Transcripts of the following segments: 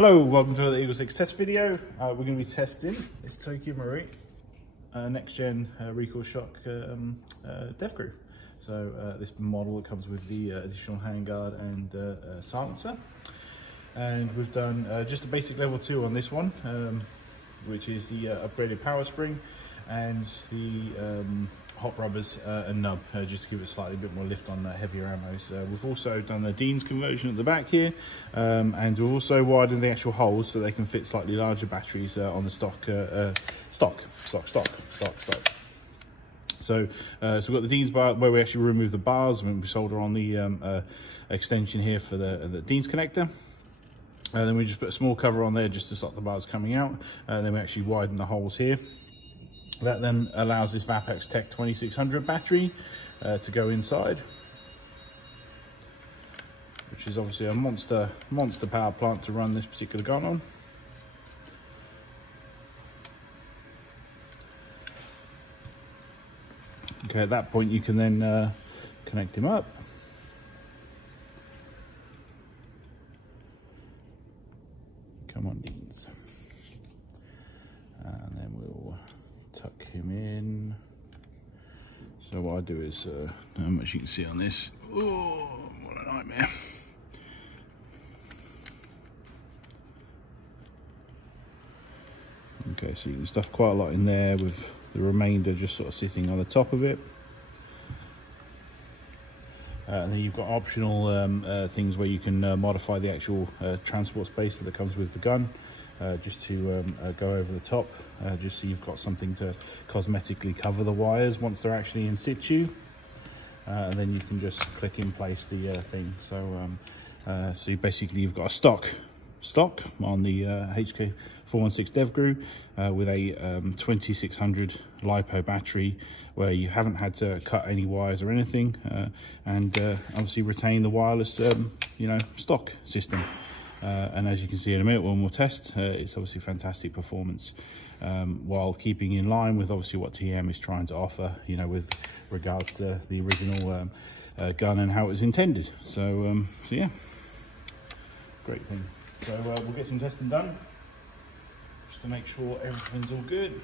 Hello, welcome to the EagleSix test video. We're going to be testing this Tokyo Marui next gen recoil shock Devgru. So this model comes with the additional handguard and silencer. And we've done just a basic level 2 on this one, which is the upgraded power spring and the hot rubbers and nub, just to give it slightly bit more lift on heavier ammos. We've also done the Dean's conversion at the back here, and we've also widened the actual holes so they can fit slightly larger batteries on the stock. So we've got the Dean's bar where we actually remove the bars and we solder on the extension here for the Dean's connector. Then we just put a small cover on there just to stop the bars coming out. Then we actually widen the holes here. That then allows this Vapex Tech 2600 battery to go inside, which is obviously a monster power plant to run this particular gun on. Okay, at that point you can then connect him up. Come on, Deans. And then we'll tuck him in. So what I do is, how much you can see on this. Oh, what a nightmare. Okay, so you can stuff quite a lot in there with the remainder just sort of sitting on the top of it. And then you've got optional things where you can modify the actual transport space that comes with the gun, just to go over the top, just so you've got something to cosmetically cover the wires once they're actually in situ. And then you can just click in place the thing. So so you've got a stock on the HK416 Devgru with a 2600 Lipo battery, where you haven't had to cut any wires or anything, and obviously retain the wireless stock system. And as you can see in a minute when we'll test, it's obviously fantastic performance, while keeping in line with obviously what TM is trying to offer, with regards to the original gun and how it was intended. So yeah, great thing. So we'll get some testing done, just to make sure everything's all good.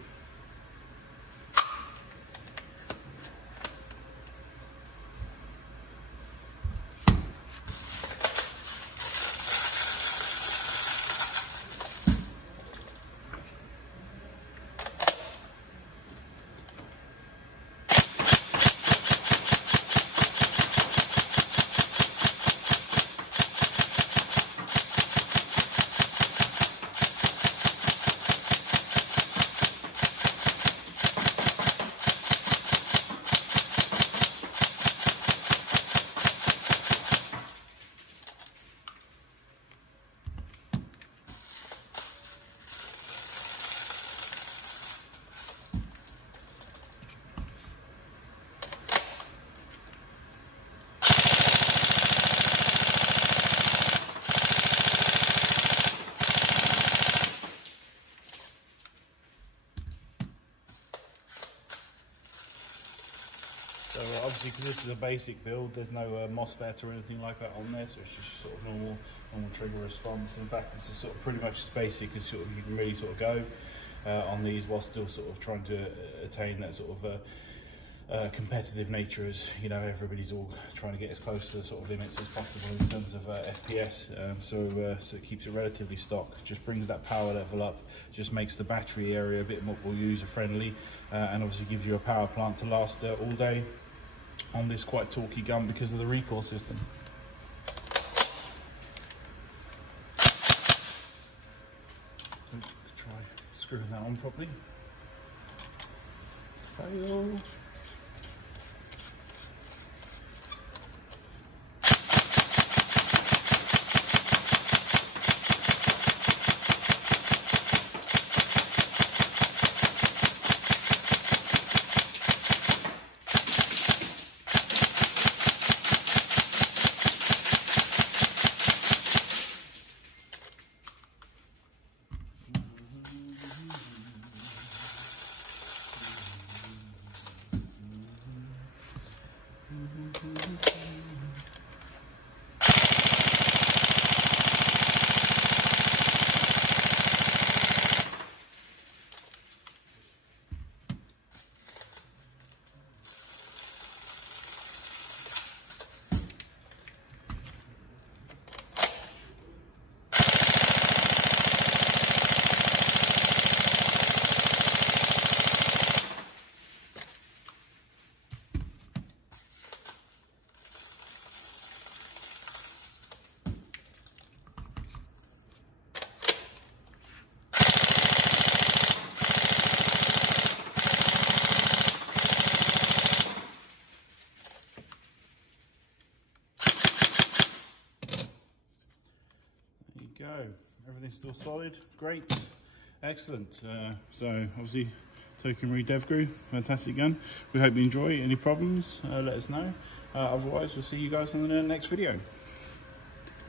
So obviously, because this is a basic build, there's no MOSFET or anything like that on there, so it's just sort of normal trigger response. In fact, it's sort of pretty much as basic as you can really sort of go on these, while still sort of trying to attain that sort of competitive nature, as everybody's all trying to get as close to the sort of limits as possible in terms of FPS. So it keeps it relatively stock, just brings that power level up, just makes the battery area a bit more user friendly, and obviously gives you a power plant to last all day on this quite torquey gun because of the recoil system. So try screwing that on properly. Fail. go. Everything's still solid. Great. Excellent. So obviously Token Re Devgru, fantastic gun. We hope you enjoy. Any problems, let us know. Otherwise, we'll see you guys in the next video.